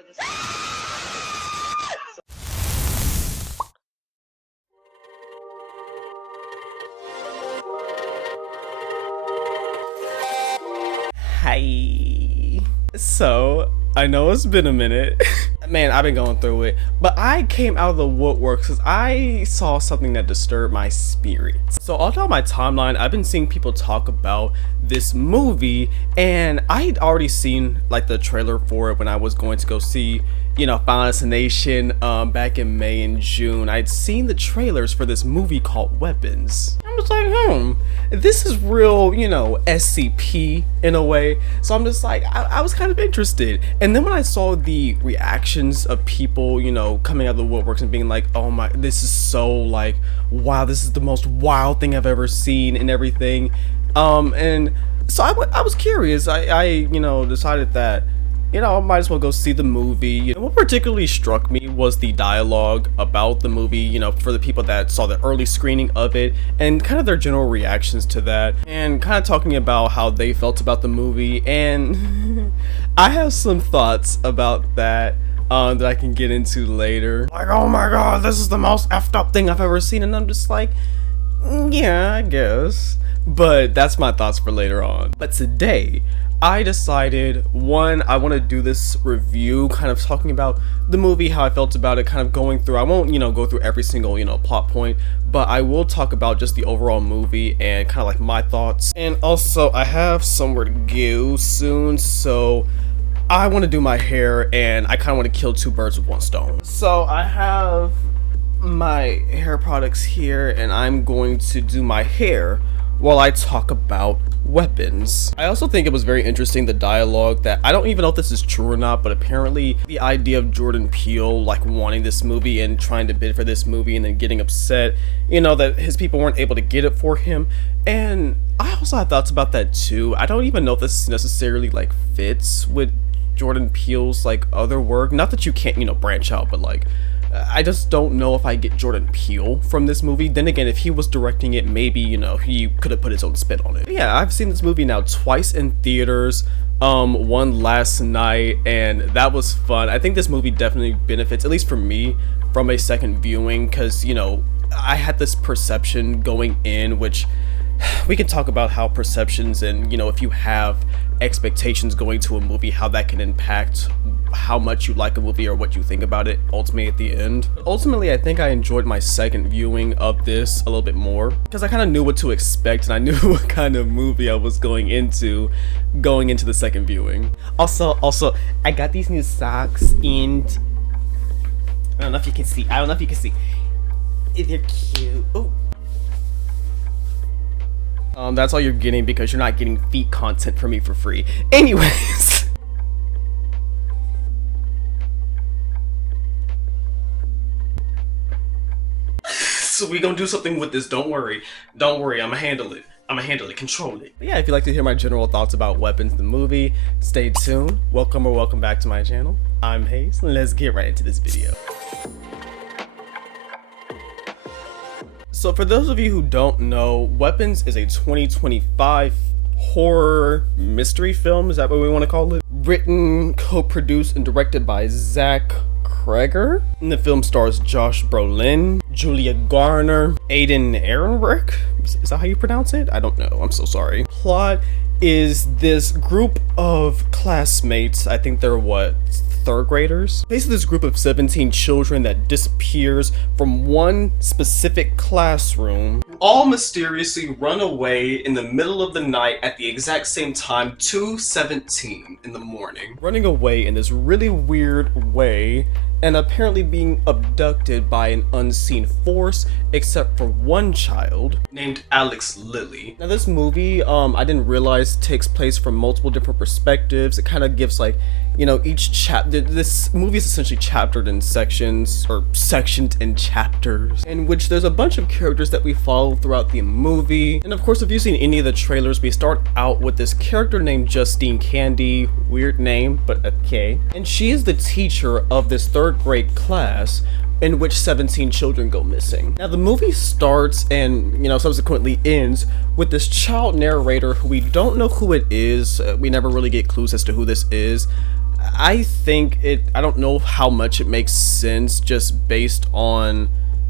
bro. This Hi. So, I know it's been a minute. Man, I've been going through it. But I came out of the woodwork because I saw something that disturbed my spirit. So all throughout my timeline, I've been seeing people talk about this movie, and I had already seen like the trailer for it when I was going to go see, you know, Final Destination back in May and June. I'd seen the trailers for this movie called Weapons. I was like, this is real, you know, SCP in a way. So I'm just like, I was kind of interested. And then when I saw the reactions of people, you know, coming out of the woodworks and being like, oh my, this is so like, wow, this is the most wild thing I've ever seen and everything. And so I was curious. I you know, decided that, you know, I might as well go see the movie. And what particularly struck me was the dialogue about the movie, you know, for the people that saw the early screening of it and kind of their general reactions to that and kind of talking about how they felt about the movie. And I have some thoughts about that that I can get into later. Like, oh my god, this is the most effed up thing I've ever seen. And I'm just like, yeah, I guess. But that's my thoughts for later on. But today, I decided, one, I want to do this review kind of talking about the movie, how I felt about it, kind of going through, I won't, you know, go through every single, you know, plot point, but I will talk about just the overall movie and kind of like my thoughts. And also, I have somewhere to go soon, so I want to do my hair and I kind of want to kill two birds with one stone. So I have my hair products here and I'm going to do my hair while I talk about Weapons. I also think it was very interesting, the dialogue that, I don't even know if this is true or not, but apparently the idea of Jordan Peele like wanting this movie and trying to bid for this movie and then getting upset, you know, that his people weren't able to get it for him. And I also had thoughts about that too. I don't even know if this necessarily like fits with Jordan Peele's like other work. Not that you can't, you know, branch out, but like I just don't know if I get Jordan Peele from this movie. Then again, if he was directing it, maybe, you know, he could have put his own spin on it. But yeah, I've seen this movie now twice in theaters, one last night, and that was fun. I think this movie definitely benefits, at least for me, from a second viewing, because, you know, I had this perception going in, which we can talk about how perceptions and, you know, if you have expectations going to a movie, how that can impact how much you like a movie or what you think about it ultimately at the end. But ultimately, I think I enjoyed my second viewing of this a little bit more because I kind of knew what to expect and I knew what kind of movie I was going into the second viewing. Also, I got these new socks and I don't know if you can see. They're cute. Oh. That's all you're getting because you're not getting feet content from me for free. Anyways. So we gonna do something with this, don't worry, I'ma handle it, control it. But yeah, if you'd like to hear my general thoughts about Weapons the movie, stay tuned. Welcome back to my channel. I'm Hayes, let's get right into this video. So for those of you who don't know, Weapons is a 2025 horror mystery film, is that what we want to call it? Written, co-produced, and directed by Zach Cregger. And the film stars Josh Brolin, Julia Garner, Aiden Ehrenreich. Is that how you pronounce it? I don't know, I'm so sorry. Plot is this group of classmates, I think they're what, third graders? Basically this group of 17 children that disappears from one specific classroom, all mysteriously run away in the middle of the night at the exact same time, 2:17 in the morning. Running away in this really weird way and apparently being abducted by an unseen force, except for one child named Alex Lilly. Now this movie, I didn't realize takes place from multiple different perspectives. It kind of gives like, you know, each chapter, this movie is essentially chaptered in sections, or sectioned in chapters, in which there's a bunch of characters that we follow throughout the movie. And of course, if you've seen any of the trailers, we start out with this character named Justine Candy, weird name, but okay. And she is the teacher of this third grade class in which 17 children go missing. Now the movie starts and, you know, subsequently ends with this child narrator who we don't know who it is. We never really get clues as to who this is. I think I don't know how much it makes sense just based on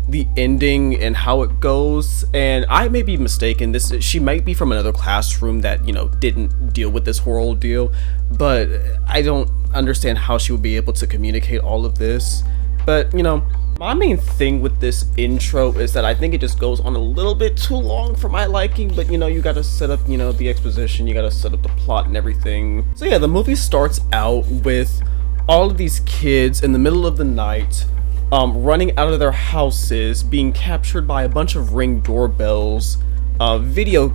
the ending and how it goes, and I may be mistaken. She might be from another classroom that, you know, didn't deal with this whole ordeal, but I don't understand how she would be able to communicate all of this. But, you know, my main thing with this intro is that I think it just goes on a little bit too long for my liking, but, you know, you gotta set up, you know, the exposition, you gotta set up the plot and everything. So yeah, the movie starts out with all of these kids in the middle of the night, running out of their houses, being captured by a bunch of Ring doorbells, video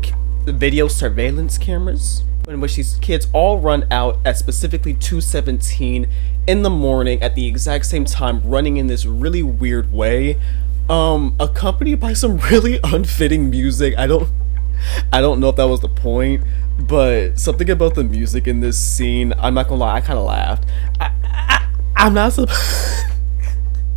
surveillance cameras, in which these kids all run out at specifically 2:17 in the morning at the exact same time, running in this really weird way, accompanied by some really unfitting music. I don't know if that was the point, but something about the music in this scene, I'm not gonna lie, I kind of laughed. I'm not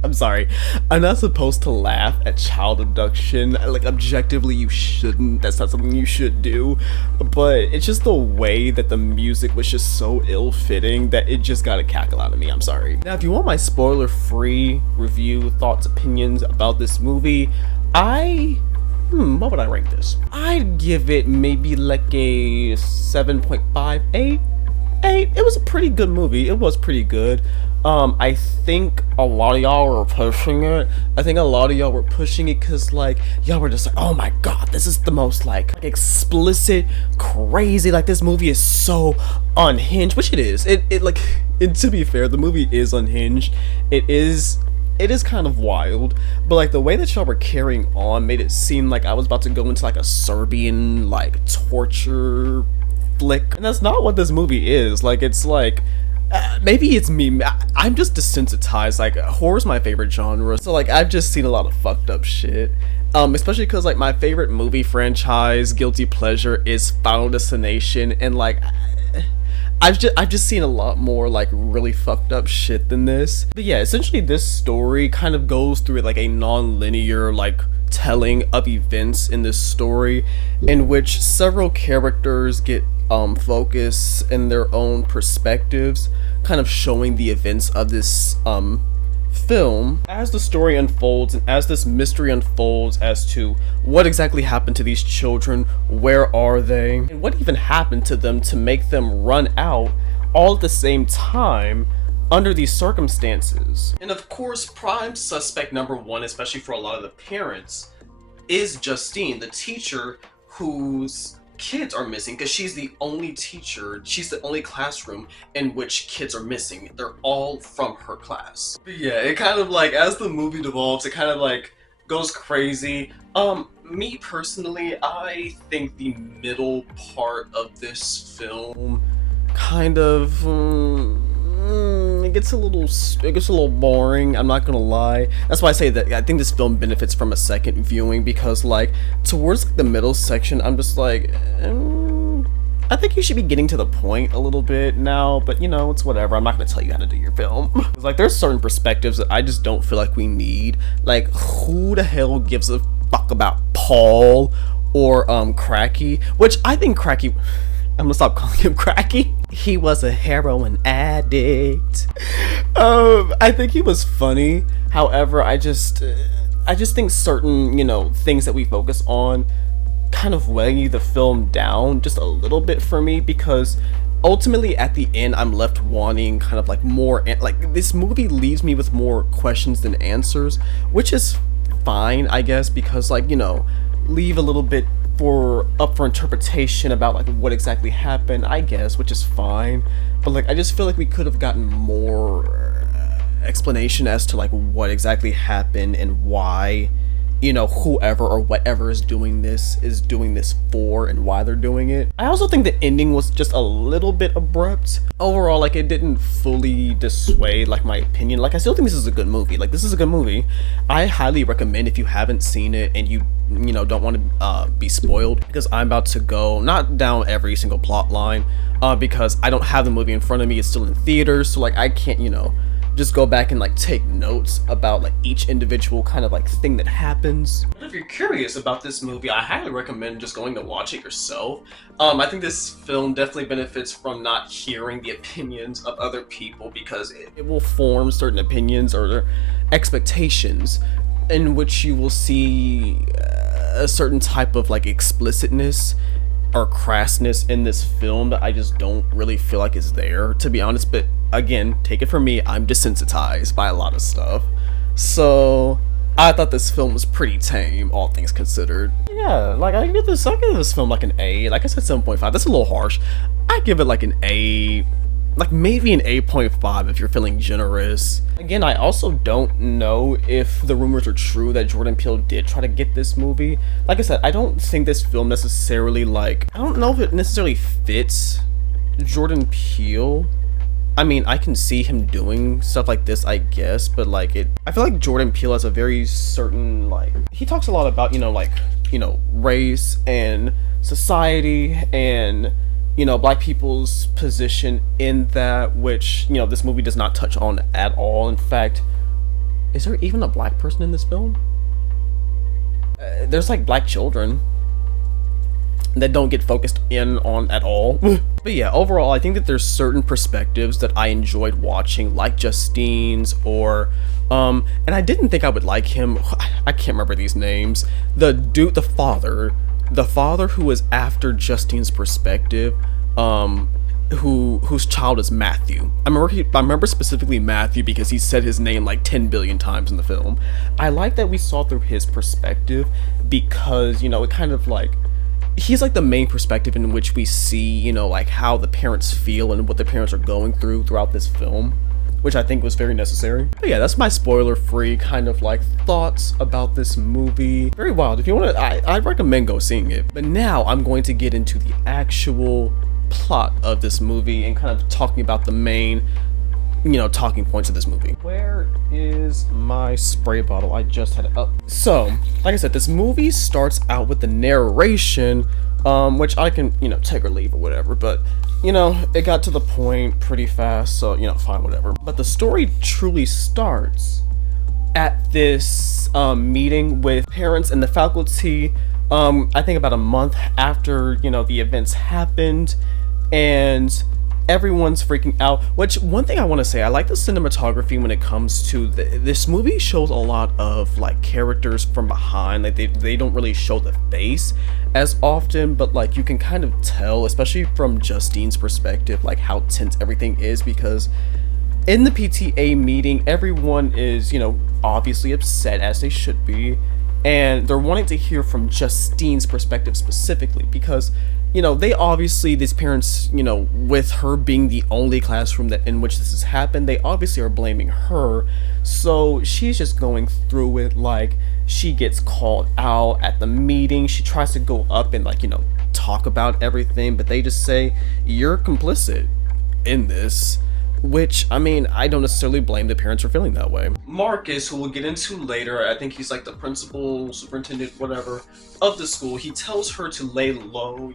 I'm sorry, I'm not supposed to laugh at child abduction. Like, objectively, you shouldn't. That's not something you should do. But it's just the way that the music was just so ill-fitting that it just got a cackle out of me. I'm sorry. Now, if you want my spoiler-free review, thoughts, opinions about this movie, what would I rank this? I'd give it maybe like a 7.5, 8. It was a pretty good movie. It was pretty good. I think a lot of y'all were pushing it. I think a lot of y'all were pushing it because, like, y'all were just like, oh my god, this is the most, like, explicit, crazy, like, this movie is so unhinged, which it is. And to be fair, the movie is unhinged. It is kind of wild, but, like, the way that y'all were carrying on made it seem like I was about to go into, like, a Serbian, like, torture flick. And that's not what this movie is. Like, it's like, maybe it's me. I'm just desensitized. Like, horror's my favorite genre, so like I've just seen a lot of fucked up shit. Especially because like my favorite movie franchise, guilty pleasure, is Final Destination, and like I've just seen a lot more like really fucked up shit than this. But yeah, essentially this story kind of goes through like a non-linear like telling of events in this story, in which several characters get focus in their own perspectives, kind of showing the events of this film. As the story unfolds and as this mystery unfolds as to what exactly happened to these children, where are they, and what even happened to them to make them run out all at the same time under these circumstances. And of course, prime suspect number one, especially for a lot of the parents, is Justine, the teacher whose kids are missing, because she's the only teacher, she's the only classroom in which kids are missing. They're all from her class. But yeah, it kind of like, as the movie devolves, it kind of like goes crazy. Me personally, I think the middle part of this film kind of it gets a little boring. I'm not gonna lie. That's why I say that I think this film benefits from a second viewing, because like towards like, the middle section, I'm just like, I think you should be getting to the point a little bit now, but you know, it's whatever. I'm not gonna tell you how to do your film. Like, there's certain perspectives that I just don't feel like we need. Like, who the hell gives a fuck about Paul or Cracky? Which I think Cracky, I'm gonna stop calling him Cracky. He was a heroin addict. I think he was funny. However, I just think certain, you know, things that we focus on kind of weigh the film down just a little bit for me, because ultimately at the end I'm left wanting kind of like more, like this movie leaves me with more questions than answers, which is fine, I guess, because like, you know, leave a little bit up for interpretation about like what exactly happened, I guess, which is fine. But like, I just feel like we could have gotten more explanation as to like what exactly happened and why, you know, whoever or whatever is doing this for, and why they're doing it. I also think the ending was just a little bit abrupt. Overall, like, it didn't fully dissuade like my opinion. Like, I still think this is a good movie. Like, this is a good movie. I highly recommend, if you haven't seen it and you know, don't want to be spoiled, because I'm about to go not down every single plot line, because I don't have the movie in front of me. It's still in theaters, so like I can't, you know, just go back and like take notes about like each individual kind of like thing that happens. But if you're curious about this movie, I highly recommend just going to watch it yourself. I think this film definitely benefits from not hearing the opinions of other people, because it will form certain opinions or expectations in which you will see a certain type of like explicitness or crassness in this film that I just don't really feel like is there, to be honest. But again, take it from me, I'm desensitized by a lot of stuff, so I thought this film was pretty tame, all things considered. Yeah, like I give this film like an A. Like I said, 7.5. That's a little harsh. I give it like an A, like maybe an 8.5 if you're feeling generous. Again, I also don't know if the rumors are true that Jordan Peele did try to get this movie. Like I said, I don't think this film necessarily, like, I don't know if it necessarily fits Jordan Peele. I mean, I can see him doing stuff like this, I guess, but like I feel like Jordan Peele has a very certain, like, he talks a lot about, race and society and, black people's position in that, which, this movie does not touch on at all. In fact, is there even a black person in this film? There's like black children that don't get focused in on at all. But yeah, overall, I think that there's certain perspectives that I enjoyed watching, like Justine's, or and I didn't think I would like him. I can't remember these names. The dude, the father who was after Justine's perspective, whose child is Matthew. I remember specifically Matthew because he said his name like 10 billion times in the film. I like that we saw through his perspective because, it kind of like, he's like the main perspective in which we see, like how the parents feel and what the parents are going through throughout this film, which I think was very necessary. But yeah, that's my spoiler-free kind of like thoughts about this movie. Very wild. If you want to, I recommend go seeing it. But now I'm going to get into the actual plot of this movie and kind of talking about the main, talking points of this movie. Where is my spray bottle? I just had it up. So, like I said, this movie starts out with the narration, which I can, take or leave or whatever, but it got to the point pretty fast, so, fine, whatever. But the story truly starts at this meeting with parents and the faculty, I think about a month after, the events happened, and everyone's freaking out. Which, one thing I want to say, I like the cinematography when it comes to this movie shows a lot of like characters from behind. Like they don't really show the face as often, but like you can kind of tell, especially from Justine's perspective, like how tense everything is, because in the PTA meeting everyone is, obviously upset, as they should be, and they're wanting to hear from Justine's perspective specifically, because they obviously, these parents, with her being the only classroom that in which this has happened, they obviously are blaming her. So she's just going through it, like she gets called out at the meeting. She tries to go up and like, talk about everything, but they just say, you're complicit in this. Which, I mean, I don't necessarily blame the parents for feeling that way. Marcus, who we'll get into later, I think he's like the principal, superintendent, whatever, of the school, he tells her to lay low,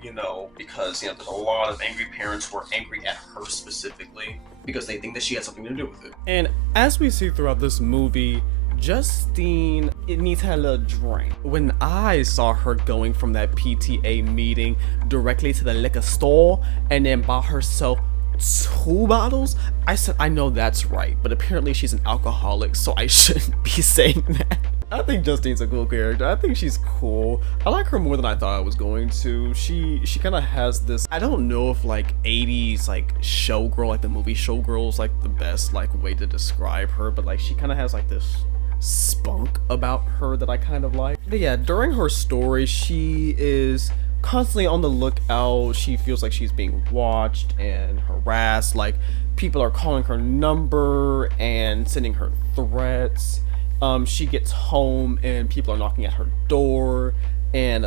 because, there's a lot of angry parents who are angry at her specifically, because they think that she had something to do with it. And as we see throughout this movie, Justine, it needs to have a little drink. When I saw her going from that PTA meeting directly to the liquor store, and then bought herself 2 bottles, I said, I know that's right, but apparently she's an alcoholic, so I shouldn't be saying that. I think Justine's a cool character. I think she's cool. I like her more than I thought I was going to. She kind of has this, I don't know if like 80s like showgirl, like the movie Showgirl's like the best like way to describe her, but like she kind of has like this spunk about her that I kind of like. But yeah, during her story, she is constantly on the lookout. She feels like she's being watched and harassed, like people are calling her number and sending her threats. She gets home and people are knocking at her door, and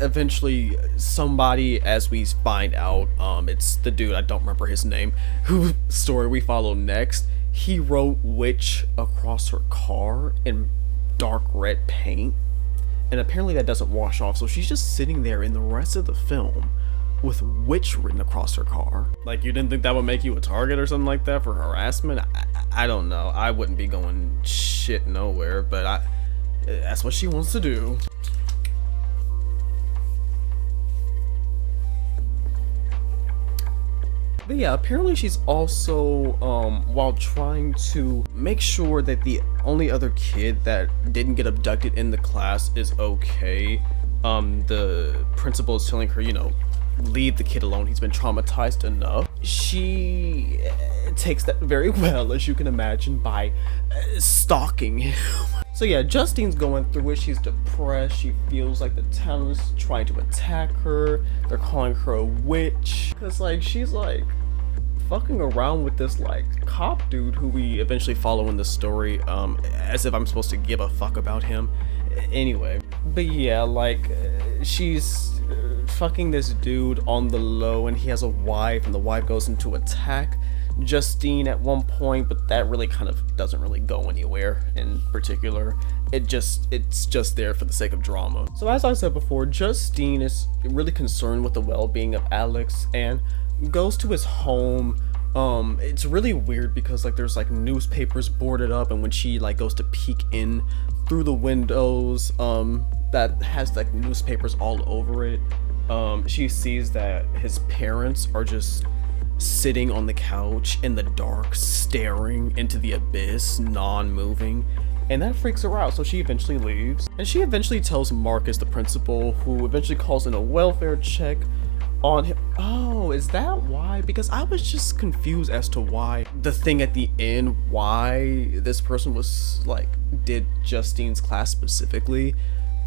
eventually somebody, as we find out, it's the dude, I don't remember his name, whose story we follow next. He wrote witch across her car in dark red paint, and apparently that doesn't wash off, so she's just sitting there in the rest of the film with witch written across her car. Like, you didn't think that would make you a target or something like that for harassment? I don't know. I wouldn't be going shit nowhere, but that's what she wants to do. But yeah, apparently she's also, while trying to make sure that the only other kid that didn't get abducted in the class is okay, the principal is telling her, you know, leave the kid alone, he's been traumatized enough. She takes that very well, as you can imagine, by stalking him. So yeah, Justine's going through it. She's depressed. She feels like the town is trying to attack her. They're calling her a witch. Cause like, she's like fucking around with this like cop dude who we eventually follow in the story, as if I'm supposed to give a fuck about him. Anyway, but yeah, like she's fucking this dude on the low, and he has a wife, and the wife goes into attack Justine at one point, but that really kind of doesn't really go anywhere in particular. It's just there for the sake of drama. So as I said before, Justine is really concerned with the well-being of Alex and goes to his home. It's really weird because like there's like newspapers boarded up, and when she like goes to peek in through the windows that has like newspapers all over it, she sees that his parents are just sitting on the couch in the dark, staring into the abyss, non-moving, and that freaks her out. So she eventually leaves, and she eventually tells Marcus, the principal, who eventually calls in a welfare check on him. Oh, is that why? Because I was just confused as to why the thing at the end, why this person was like, did Justine's class specifically,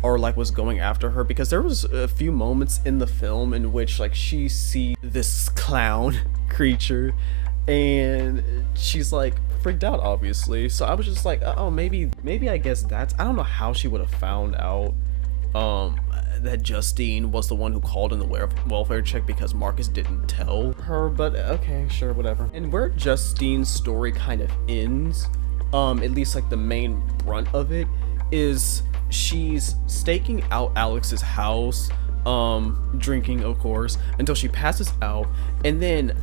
or like was going after her, because there was a few moments in the film in which like she sees this clown creature and she's like freaked out, obviously. So I was just like, oh, maybe I guess that's, I don't know how she would have found out that Justine was the one who called in the welfare check, because Marcus didn't tell her, but okay, sure, whatever. And where Justine's story kind of ends, at least like the main brunt of it, is she's staking out Alex's house, drinking, of course, until she passes out, and then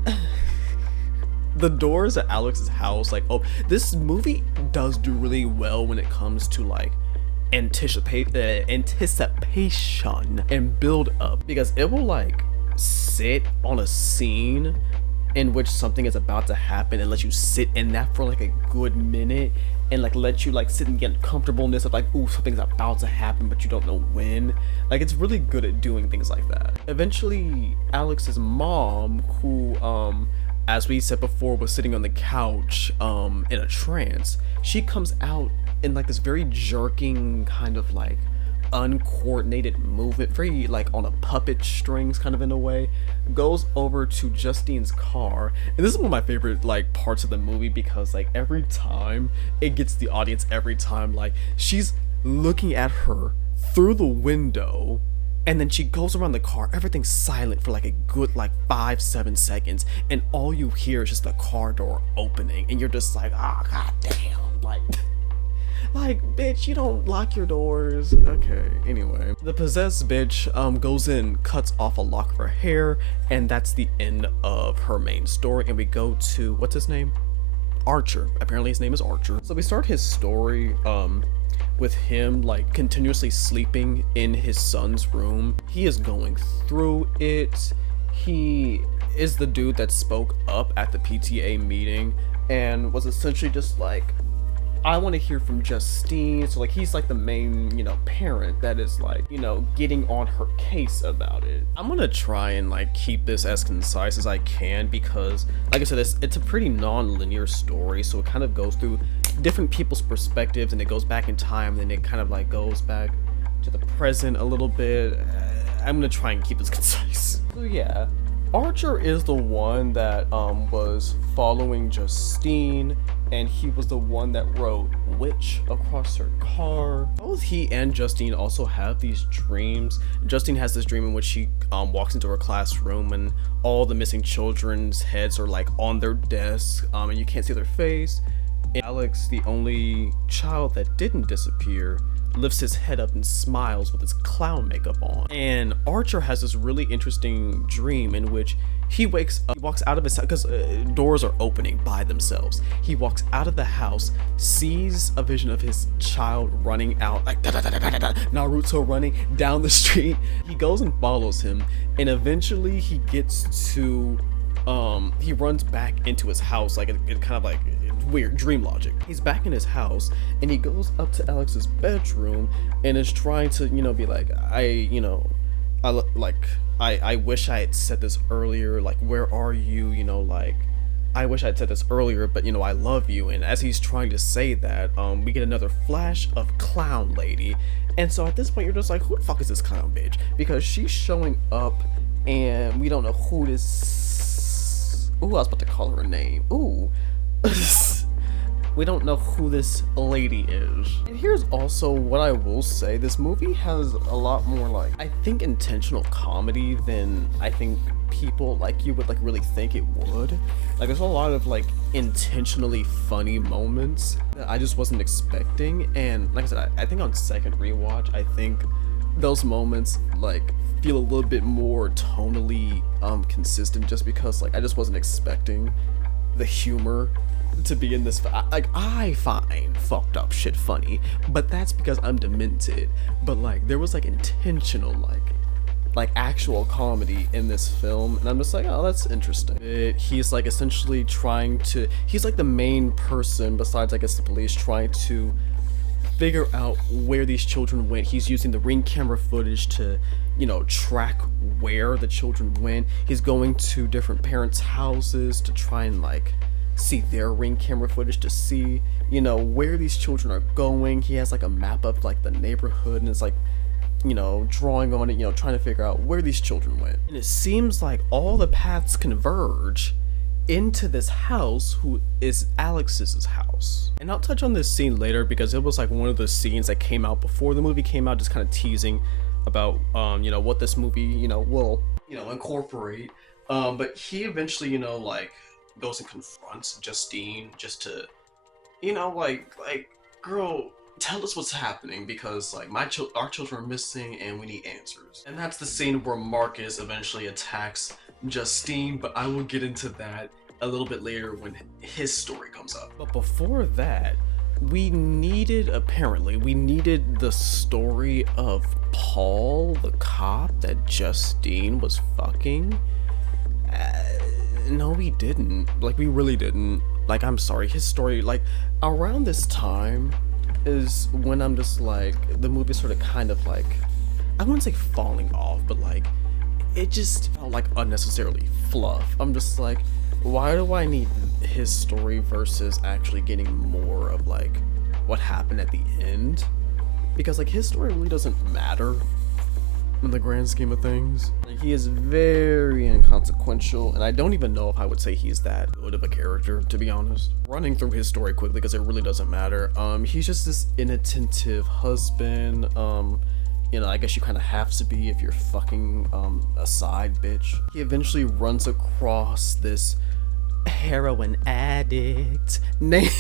the doors at Alex's house, like, oh, this movie does do really well when it comes to like anticipation and build up, because it will like sit on a scene in which something is about to happen and let you sit in that for like a good minute, and like let you like sit and get comfortableness of like, ooh, something's about to happen but you don't know when. Like, it's really good at doing things like that. Eventually Alex's mom, who as we said before was sitting on the couch in a trance, she comes out in like this very jerking kind of like uncoordinated movement, very like on a puppet strings kind of in a way, goes over to Justine's car. And this is one of my favorite like parts of the movie, because like every time it gets the audience, every time like she's looking at her through the window, and then she goes around the car, everything's silent for like a good like 5-7 seconds, and all you hear is just the car door opening, and you're just like, ah, oh, god damn, like, bitch, you don't lock your doors. Okay, anyway. The possessed bitch goes in, cuts off a lock of her hair, and that's the end of her main story. And we go to, what's his name? Archer. Apparently his name is Archer. So we start his story with him like continuously sleeping in his son's room. He is going through it. He is the dude that spoke up at the PTA meeting and was essentially just like, I want to hear from Justine. So like he's like the main, you know, parent that is like, you know, getting on her case about it. I'm gonna try and like keep this as concise as I can, because like I said, it's a pretty non-linear story, so it kind of goes through different people's perspectives, and it goes back in time, and then it kind of like goes back to the present a little bit. I'm gonna try and keep this concise. So yeah, Archer is the one that was following Justine, and he was the one that wrote witch across her car. Both he and Justine also have these dreams. Justine has this dream in which she walks into her classroom, and all the missing children's heads are like on their desk, and you can't see their face. And Alex, the only child that didn't disappear, lifts his head up and smiles with his clown makeup on. And Archer has this really interesting dream in which he wakes up, he walks out of his house, because doors are opening by themselves. He walks out of the house, sees a vision of his child running out, like Naruto running down the street. He goes and follows him, and eventually he gets to, he runs back into his house, like it kind of like weird dream logic. He's back in his house, and he goes up to Alex's bedroom, and is trying to, be like, I wish I had said this earlier, like, where are you, I wish I'd said this earlier, but I love you. And as he's trying to say that, we get another flash of Clown Lady. And so at this point, you're just like, who the fuck is this clown bitch? Because she's showing up, and we don't know who this, ooh, I was about to call her a name, ooh. We don't know who this lady is. And here's also what I will say, this movie has a lot more, like, I think intentional comedy than I think people like you would like really think it would. Like, there's a lot of like intentionally funny moments that I just wasn't expecting. And like I said, I think on second rewatch, I think those moments like feel a little bit more tonally consistent, just because like I just wasn't expecting the humor to be in this. Like, I find fucked up shit funny, but that's because I'm demented. But like there was like intentional like actual comedy in this film, and I'm just like, oh, that's interesting. He's like essentially trying to, he's like the main person besides I guess the police, trying to figure out where these children went. He's using the Ring camera footage to track where the children went. He's going to different parents' houses to try and like see their Ring camera footage to see where these children are going. He has like a map of like the neighborhood, and it's like drawing on it, trying to figure out where these children went. And it seems like all the paths converge into this house, who is Alex's house. And I'll touch on this scene later because it was like one of the scenes that came out before the movie came out, just kind of teasing about what this movie will incorporate. But he eventually like goes and confronts Justine just to like girl, tell us what's happening, because like our children are missing and we need answers. And that's the scene where Marcus eventually attacks Justine, but I will get into that a little bit later when his story comes up. But before that, we needed the story of Paul, the cop that Justine was fucking. No, we didn't. Like, we really didn't. Like, I'm sorry, his story, like, around this time is when I'm just like, the movie sort of kind of like, I wouldn't say falling off, but like, it just felt like unnecessarily fluff. I'm just like, why do I need his story versus actually getting more of like what happened at the end? Because like his story really doesn't matter in the grand scheme of things. Like, he is very inconsequential, and I don't even know if I would say he's that good of a character, to be honest. Running through his story quickly because it really doesn't matter. He's just this inattentive husband. I guess you kind of have to be if you're fucking a side bitch. He eventually runs across this heroin addict named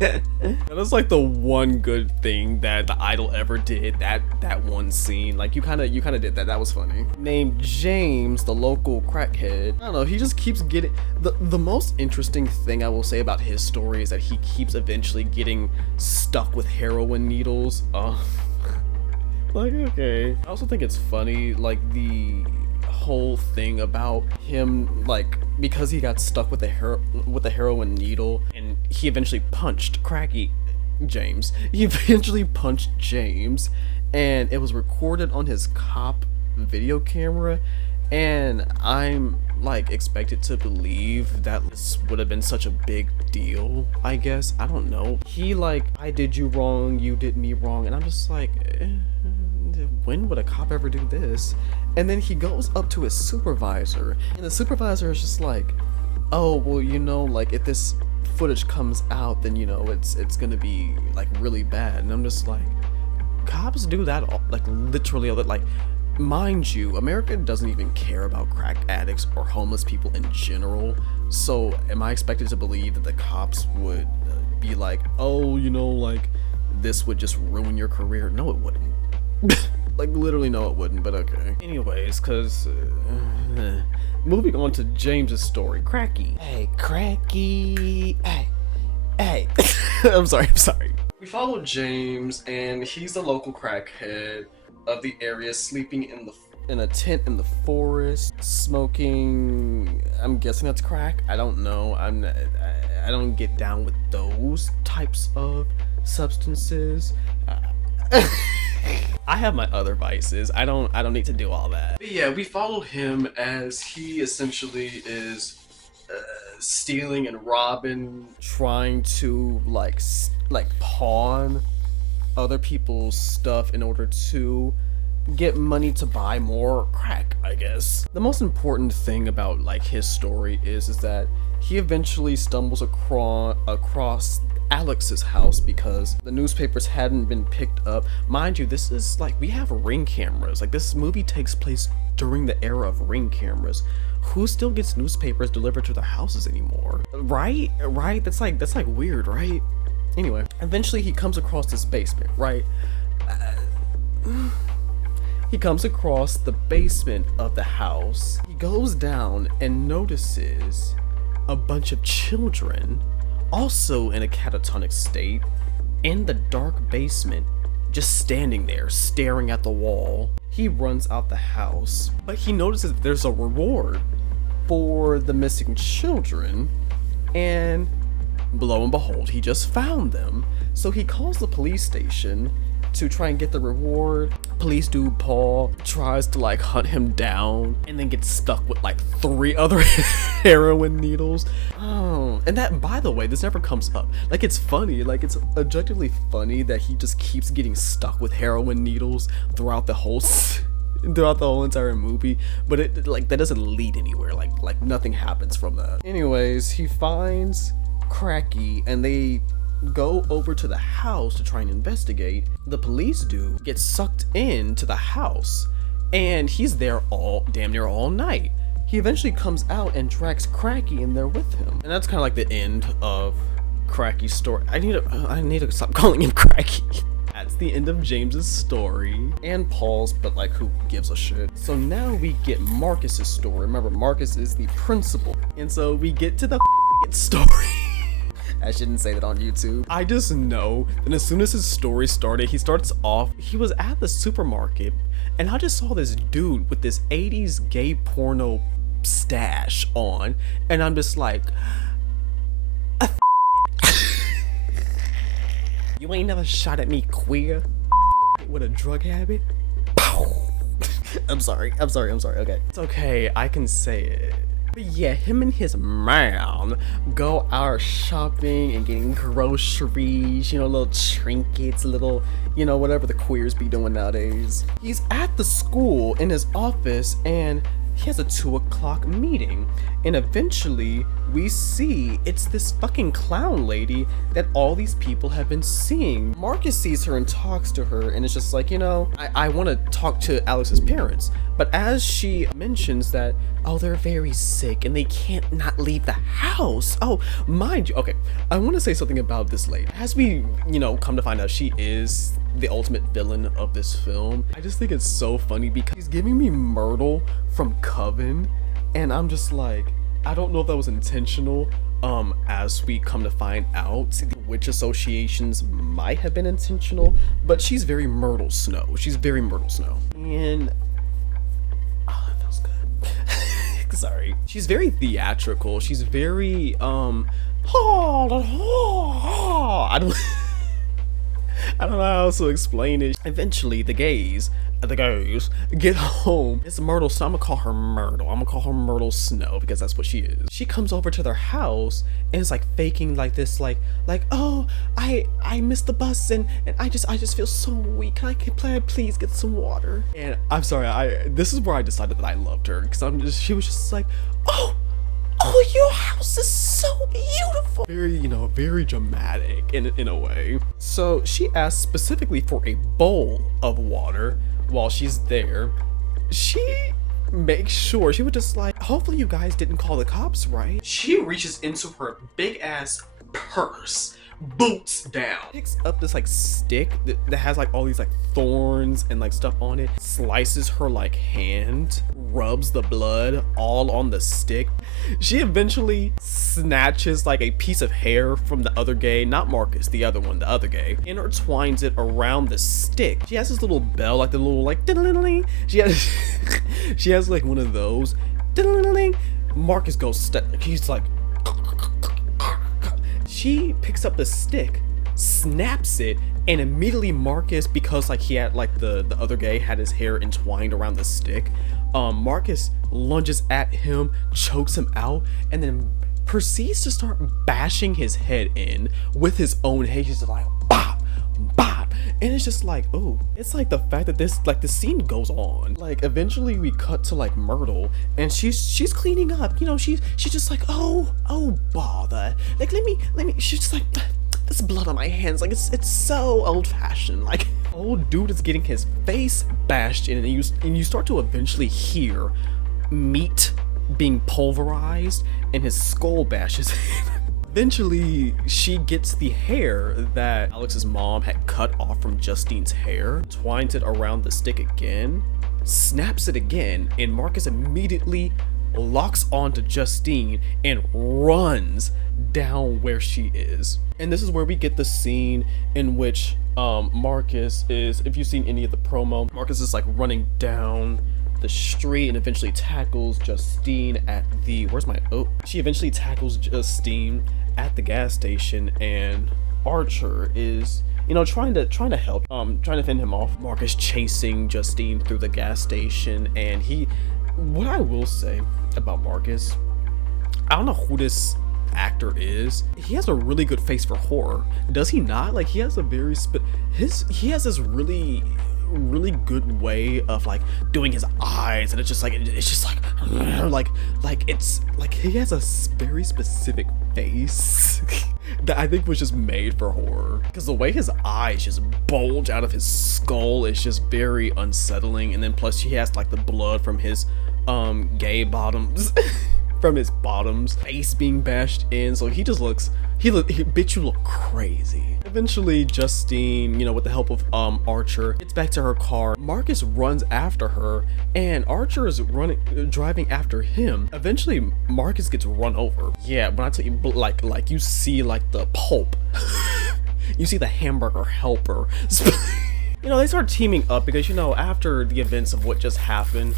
that is like the one good thing that The Idol ever did, that one scene. Like, you kind of did that. That was funny. Named James, the local crackhead. I don't know, he just keeps getting the most interesting thing I will say about his story is that he keeps eventually getting stuck with heroin needles. Like, okay. I also think it's funny, like, the whole thing about him, like, because he got stuck with the heroin needle, and he eventually punched James. He eventually punched James, and it was recorded on his cop video camera, and I'm like expected to believe that this would have been such a big deal, I guess. I don't know. He like, I did you wrong, you did me wrong, and I'm just like, when would a cop ever do this? And then he goes up to his supervisor, and the supervisor is just like, oh, well, like, if this footage comes out, then it's gonna be like really bad. And I'm just like, cops do that all, like, literally all that. Like, mind you, America doesn't even care about crack addicts or homeless people in general, so am I expected to believe that the cops would be like, oh, like, this would just ruin your career. No, it wouldn't. Like, literally, no, it wouldn't, but okay. Anyways, because moving on to James's story. Cracky. Hey, Cracky. Hey. I'm sorry. We follow James, and he's the local crackhead of the area, sleeping in a tent in the forest, smoking. I'm guessing that's crack. I don't know. I don't get down with those types of substances. I have my other vices. I don't need to do all that. But yeah, we follow him as he essentially is stealing and robbing, trying to like pawn other people's stuff in order to get money to buy more crack, I guess. The most important thing about like his story is that he eventually stumbles across Alex's house because the newspapers hadn't been picked up. Mind you, this is like, we have Ring cameras. Like, this movie takes place during the era of Ring cameras. Who still gets newspapers delivered to their houses anymore? Right? That's like weird, right? Anyway, eventually he comes across this basement, right? He comes across the basement of the house. He goes down and notices a bunch of children, also in a catatonic state, in the dark basement, just standing there, staring at the wall. He runs out the house, but he notices that there's a reward for the missing children, and lo and behold, he just found them. So he calls the police station to try and get the reward. Police dude Paul tries to like hunt him down and then gets stuck with like 3 other heroin needles. Oh, and that, by the way, this never comes up. Like, it's funny, like it's objectively funny that he just keeps getting stuck with heroin needles throughout the whole entire movie, but it like that doesn't lead anywhere. Like nothing happens from that. Anyways, he finds Cracky and they go over to the house to try and investigate. The police dude gets sucked into the house and he's there damn near all night. He eventually comes out and drags Cracky in there with him, and that's kind of like the end of Cracky's story. I need to stop calling him Cracky. That's the end of James's story and Paul's, but like, who gives a shit? So now we get Marcus's story. Remember, Marcus is the principal, and so we get to the story. I shouldn't say that on YouTube. I just know that as soon as his story started, he was at the supermarket, and I just saw this dude with this 80s gay porno stash on, and I'm just like, you ain't never shot at me, queer, with a drug habit? I'm sorry, okay. It's okay, I can say it. But yeah, him and his man go out shopping and getting groceries, you know, little trinkets, little, you know, whatever the queers be doing nowadays. He's at the school in his office and he has a 2 o'clock meeting, and eventually we see it's this fucking clown lady that all these people have been seeing. Marcus sees her and talks to her, and it's just like, you know, I want to talk to Alex's parents, but as she mentions that, oh, they're very sick and they can't not leave the house. Oh, mind you, okay, I want to say something about this lady. As we, you know, come to find out, she is the ultimate villain of this film. I just think it's so funny because he's giving me Myrtle from Coven, and I'm just like, I don't know if that was intentional. As we come to find out, witch associations might have been intentional, but she's very Myrtle Snow. And oh, that feels good. Sorry. She's very theatrical. She's very I don't know how else to explain it. Eventually, the gays get home. It's Myrtle Snow. I'm gonna call her Myrtle. I'm gonna call her Myrtle Snow because that's what she is. She comes over to their house and is like faking like this, like, oh, I missed the bus and I just feel so weak. Can I please get some water? And I'm sorry, this is where I decided that I loved her because she was just like, oh, your house is so beautiful. Very, you know, very dramatic in a way. So she asked specifically for a bowl of water while she's there. She makes sure, she was just like, hopefully you guys didn't call the cops, right? She reaches into her big ass purse, boots down. Picks up this like stick that has like all these like thorns and like stuff on it, slices her like hand, rubs the blood all on the stick. She eventually snatches like a piece of hair from the other gay, not Marcus, the other one, the other gay, intertwines it around the stick. She has this little bell, like the little like she has like one of those. Marcus goes, he's like, she picks up the stick, snaps it, and immediately Marcus, because like he had like the other gay had his hair entwined around the stick, Marcus lunges at him, chokes him out, and then proceeds to start bashing his head in with his own head. He's just like bop, bop, and it's just like, oh, it's like the fact that this like the scene goes on. Like eventually we cut to like Myrtle, and she's cleaning up. You know, she's just like, oh bother. Like let me. She's just like, this blood on my hands. Like it's so old fashioned. Like old dude is getting his face bashed in, and you start to eventually hear meat being pulverized and his skull bashes in. Eventually, she gets the hair that Alex's mom had cut off from Justine's hair, twines it around the stick again, snaps it again, and Marcus immediately locks onto Justine and runs down where she is. And this is where we get the scene in which Marcus is, if you've seen any of the promo, Marcus is like running down the street and eventually tackles Justine at the, she eventually tackles Justine at the gas station, and Archer is, you know, trying to help, trying to fend him off. Marcus chasing Justine through the gas station, and what I will say about Marcus, I don't know who this actor is. He has a really good face for horror, does he not? Like he has a very he has this really good way of like doing his eyes, and it's just like it's like he has a very specific face that I think was just made for horror, because the way his eyes just bulge out of his skull is just very unsettling. And then plus he has like the blood from his gay bottoms from his bottoms, face being bashed in, so he just looks, bitch, you look crazy. Eventually, Justine, you know, with the help of Archer, gets back to her car. Marcus runs after her, and Archer is driving after him. Eventually, Marcus gets run over. Yeah, when I tell you, like you see like the pulp, you see the hamburger helper. You know, they start teaming up because, you know, after the events of what just happened,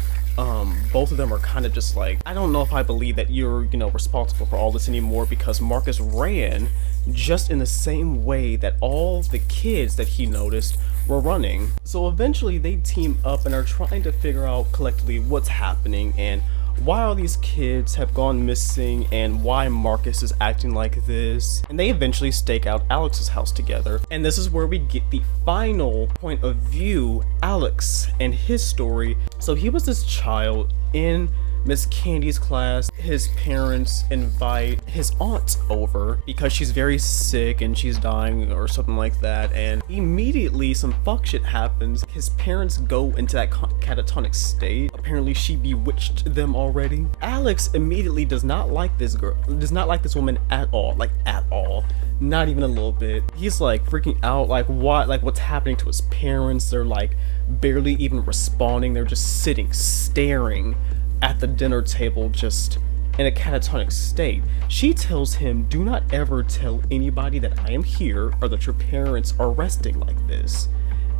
both of them are kind of just like, I don't know if I believe that you're, you know, responsible for all this anymore, because Marcus ran just in the same way that all the kids that he noticed were running. So eventually they team up and are trying to figure out collectively what's happening and why all these kids have gone missing and why Marcus is acting like this. And they eventually stake out Alex's house together. And this is where we get the final point of view, Alex and his story. So he was this child in Miss Candy's class. His parents invite his aunt over because she's very sick and she's dying or something like that, and immediately some fuck shit happens. His parents go into that catatonic state. Apparently she bewitched them already. Alex immediately does not like this girl, does not like this woman at all, like at all. Not even a little bit. He's like freaking out, like what, like what's happening to his parents. They're like barely even responding. They're just sitting, staring at the dinner table, just in a catatonic state. She tells him, do not ever tell anybody that I am here or that your parents are resting like this.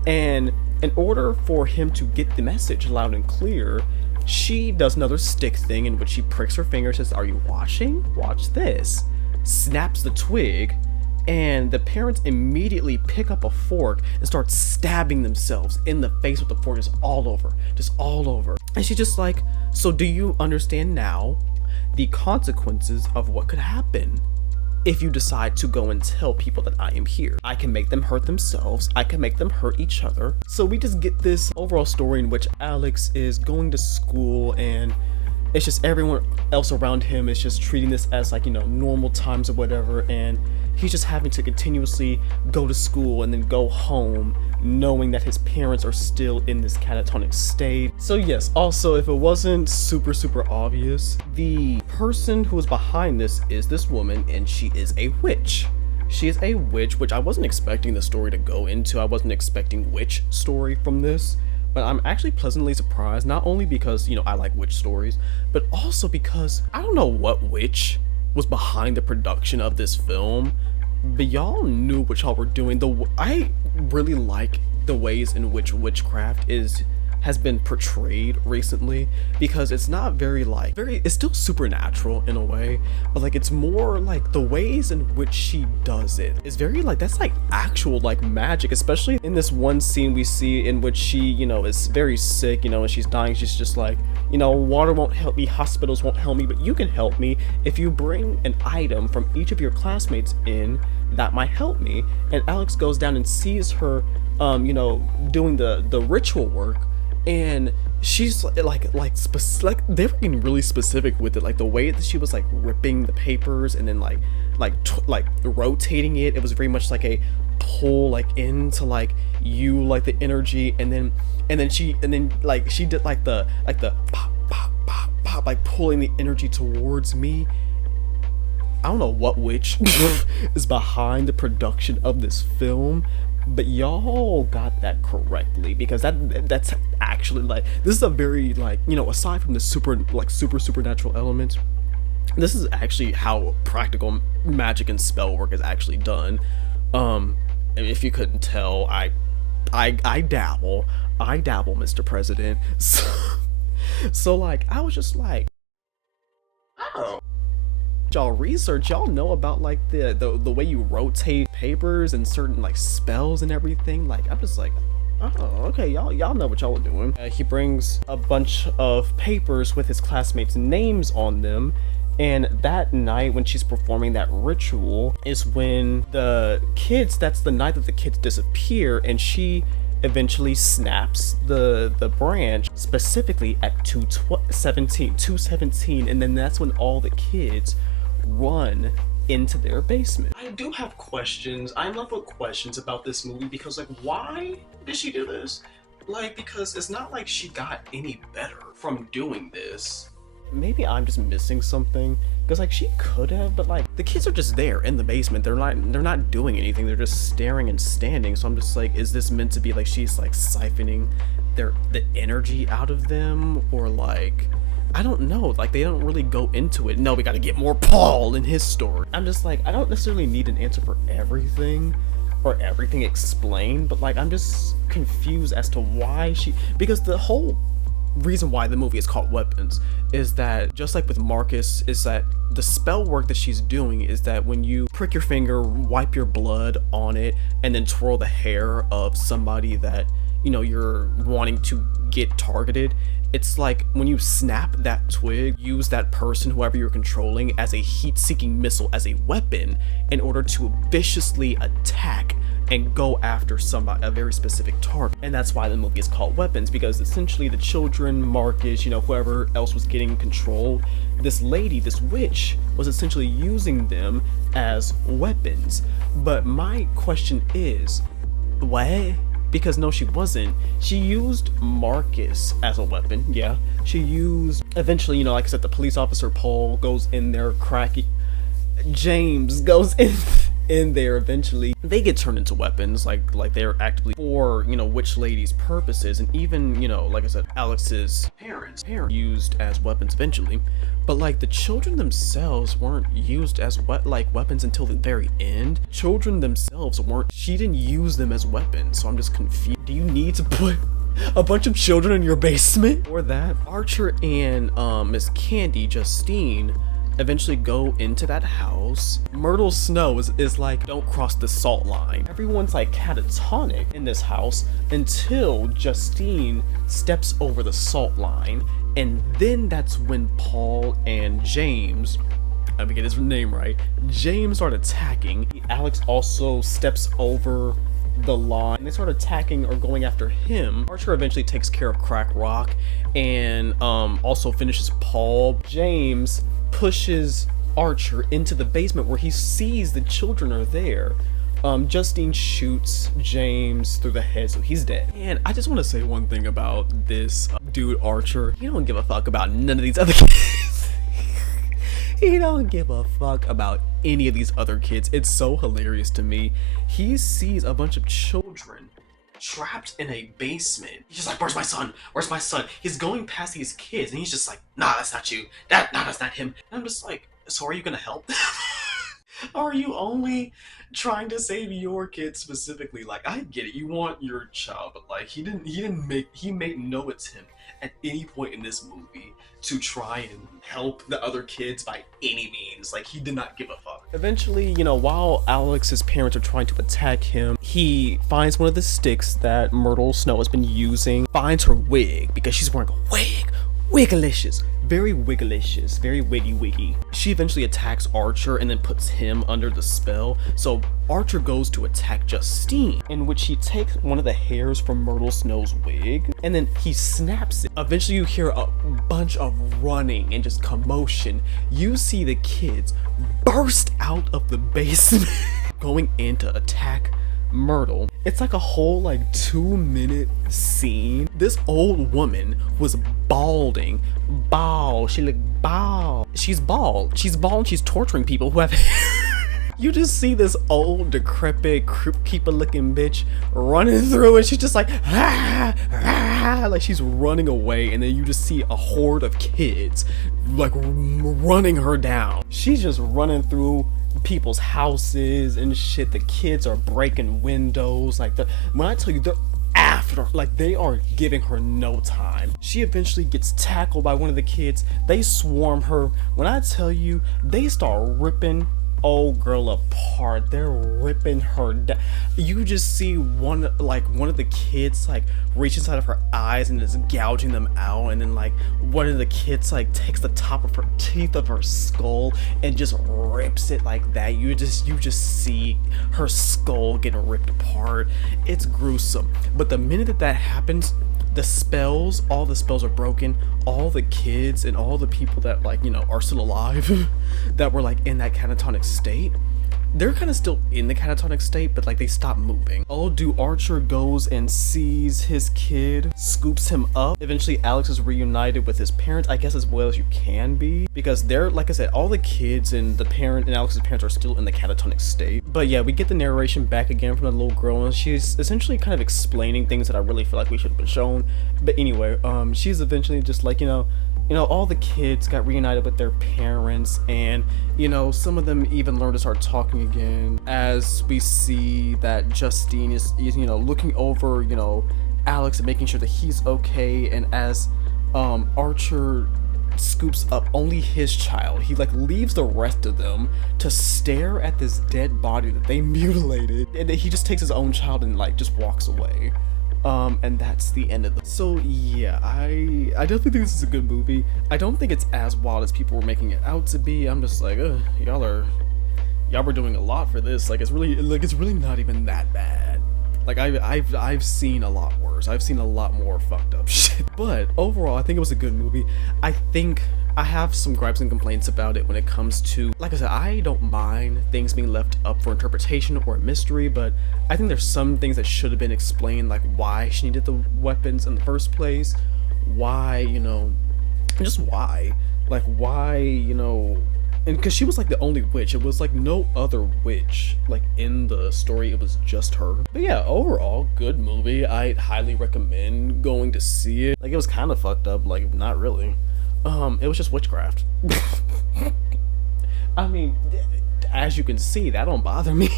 And in order for him to get the message loud and clear, she does another stick thing in which she pricks her finger, says, are you watching? Watch this. Snaps the twig, and the parents immediately pick up a fork and start stabbing themselves in the face with the fork, just all over. And she's just like, so do you understand now the consequences of what could happen if you decide to go and tell people that I am here? I can make them hurt themselves, I can make them hurt each other. So we just get this overall story in which Alex is going to school, and it's just everyone else around him is just treating this as like, you know, normal times or whatever, and he's just having to continuously go to school and then go home knowing that his parents are still in this catatonic state. So yes, also, if it wasn't super obvious, the person who is behind this is this woman, and she is a witch. She is a witch, which I wasn't expecting the story to go into. I wasn't expecting witch story from this, but I'm actually pleasantly surprised, not only because, you know, I like witch stories, but also because I don't know what witch was behind the production of this film, but y'all knew what y'all were doing. I really like the ways in which witchcraft has been portrayed recently, because it's not very it's still supernatural in a way, but like it's more like the ways in which she does it is very like, that's like actual like magic, especially in this one scene we see in which she, you know, is very sick, you know, and she's dying. She's just like, you know, water won't help me, hospitals won't help me, but you can help me if you bring an item from each of your classmates in that might help me. And Alex goes down and sees her you know, doing the ritual work, and she's like they were getting really specific with it, like the way that she was like ripping the papers and then like rotating it. It was very much like a pull like into like you, like the energy, and then she did like the pop pop pop pop, like pulling the energy towards me. I don't know what witch is behind the production of this film, but y'all got that correctly, because that's actually like, this is a very like, you know, aside from the supernatural elements, this is actually how practical magic and spell work is actually done. If you couldn't tell, I dabble, Mr. President. So like, I was just like, oh, y'all research, y'all know about like the way you rotate papers and certain like spells and everything. Like, I'm just like, oh, okay, y'all know what y'all are doing. He brings a bunch of papers with his classmates' names on them, and that night when she's performing that ritual is when that's the night that the kids disappear, and she eventually snaps the branch, specifically at 217, and then that's when all the kids run into their basement. I do have questions. I'm left with questions about this movie, because like, why did she do this? Like, because it's not like she got any better from doing this. Maybe I'm just missing something, because like she could have, but like the kids are just there in the basement. They're not doing anything. They're just staring and standing. So I'm just like, is this meant to be like she's like siphoning the energy out of them, or like, I don't know, like they don't really go into it. No, we gotta get more Paul in his story. I'm just like, I don't necessarily need an answer for everything or everything explained, but like I'm just confused as to why because the whole reason why the movie is called Weapons is that, just like with Marcus, is that the spell work that she's doing is that when you prick your finger, wipe your blood on it, and then twirl the hair of somebody that, you know, you're wanting to get targeted, it's like when you snap that twig, use that person, whoever you're controlling, as a heat-seeking missile, as a weapon, in order to viciously attack and go after somebody, a very specific target. And that's why the movie is called Weapons, because essentially the children, Marcus, you know, whoever else was getting control, this lady, this witch, was essentially using them as weapons. But my question is, what? Because no, she wasn't. She used Marcus as a weapon, yeah. She used, eventually, you know, like I said, the police officer Paul goes in there, James goes in there eventually. They get turned into weapons, like they're actively for, you know, witch lady's purposes, and even, you know, like I said, Alex's parents used as weapons eventually. But like the children themselves weren't used as weapons until the very end. Children themselves weren't, she didn't use them as weapons, so I'm just confused. Do you need to put a bunch of children in your basement? Or that Archer and Miss Candy, Justine, eventually go into that house. Myrtle Snow is like, don't cross the salt line. Everyone's like catatonic in this house until Justine steps over the salt line, and then that's when Paul and James, let me get his name right, James start attacking. Alex also steps over the line, and they start attacking or going after him. Archer eventually takes care of Crack Rock and also finishes Paul. James pushes Archer into the basement where he sees the children are there. Justine shoots James through the head, so he's dead. And I just want to say one thing about this dude Archer. He don't give a fuck about none of these other kids. He don't give a fuck about any of these other kids. It's so hilarious to me. He sees a bunch of children trapped in a basement. He's just like, where's my son? Where's my son? He's going past these kids and he's just like, nah, that's not you. Nah, that's not him. And I'm just like, so are you gonna help them? Are you only trying to save your kid specifically? Like, I get it, you want your child, but like, he made no attempt at any point in this movie to try and help the other kids by any means. Like, he did not give a fuck. Eventually, you know, while Alex's parents are trying to attack him, he finds one of the sticks that Myrtle Snow has been using, finds her wig, because she's wearing a wig. Wiggalicious. Very wiggalicious. Very wiggy. She eventually attacks Archer and then puts him under the spell. So Archer goes to attack Justine, in which he takes one of the hairs from Myrtle Snow's wig and then he snaps it. Eventually you hear a bunch of running and just commotion. You see the kids burst out of the basement going in to attack Myrtle. It's like a whole like 2-minute scene. This old woman was balding. She looked bald. She's bald. She's torturing people who have You just see this old, decrepit, crypt keeper looking bitch running through and she's just like, like she's running away, and then you just see a horde of kids like running her down. She's just running through people's houses and shit. The kids are breaking windows. Like, when I tell you, they're after, like, they are giving her no time. She eventually gets tackled by one of the kids. They swarm her. When I tell you, they start ripping old girl apart. They're ripping her down. You just see one of the kids like reach inside of her eyes and is gouging them out, and then like one of the kids like takes the top of her teeth of her skull and just rips it like that. You just see her skull getting ripped apart. It's gruesome. But the minute that happens, all the spells are broken. All the kids and all the people that, like, you know, are still alive that were like in that catatonic state, they're kind of still in the catatonic state, but like they stop moving. Old dude Archer goes and sees his kid, scoops him up. Eventually Alex is reunited with his parents, I guess as well as you can be, because they're, like I said, all the kids and the parent and Alex's parents are still in the catatonic state. But yeah, we get the narration back again from the little girl, and she's essentially kind of explaining things that I really feel like we should have been shown. But anyway, she's eventually just like, you know, all the kids got reunited with their parents, and, you know, some of them even learned to start talking again, as we see that Justine is, you know, looking over, you know, Alex and making sure that he's okay, and as Archer scoops up only his child, he like leaves the rest of them to stare at this dead body that they mutilated, and he just takes his own child and like just walks away. And that's the end of the. So yeah, I definitely think this is a good movie. I don't think it's as wild as people were making it out to be. I'm just like, y'all were doing a lot for this. Like, it's really not even that bad. Like, I've seen a lot worse. I've seen a lot more fucked up shit. But overall, I think it was a good movie. I think I have some gripes and complaints about it when it comes to, like I said, I don't mind things being left up for interpretation or mystery, but I think there's some things that should have been explained, like why she needed the weapons in the first place, why, you know, just why, like why, you know, and because she was like the only witch. It was like no other witch like in the story, it was just her. But yeah, overall good movie. I'd highly recommend going to see it. Like, it was kind of fucked up, like not really. It was just witchcraft. I mean, as you can see, that don't bother me.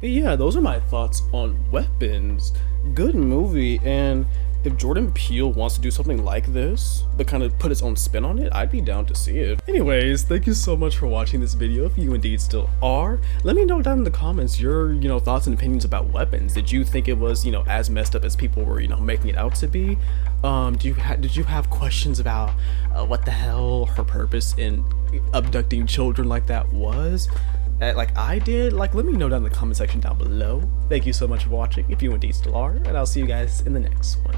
But yeah, those are my thoughts on Weapons. Good movie, and if Jordan Peele wants to do something like this, but kind of put his own spin on it, I'd be down to see it. Anyways, thank you so much for watching this video, if you indeed still are. Let me know down in the comments your, you know, thoughts and opinions about Weapons. Did you think it was, you know, as messed up as people were, you know, making it out to be? Did you have questions about what the hell her purpose in abducting children like that was? Like I did? Like, let me know down in the comment section down below. Thank you so much for watching, if you indeed still are, and I'll see you guys in the next one.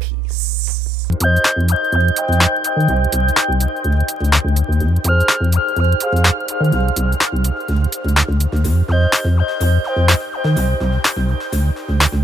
Peace.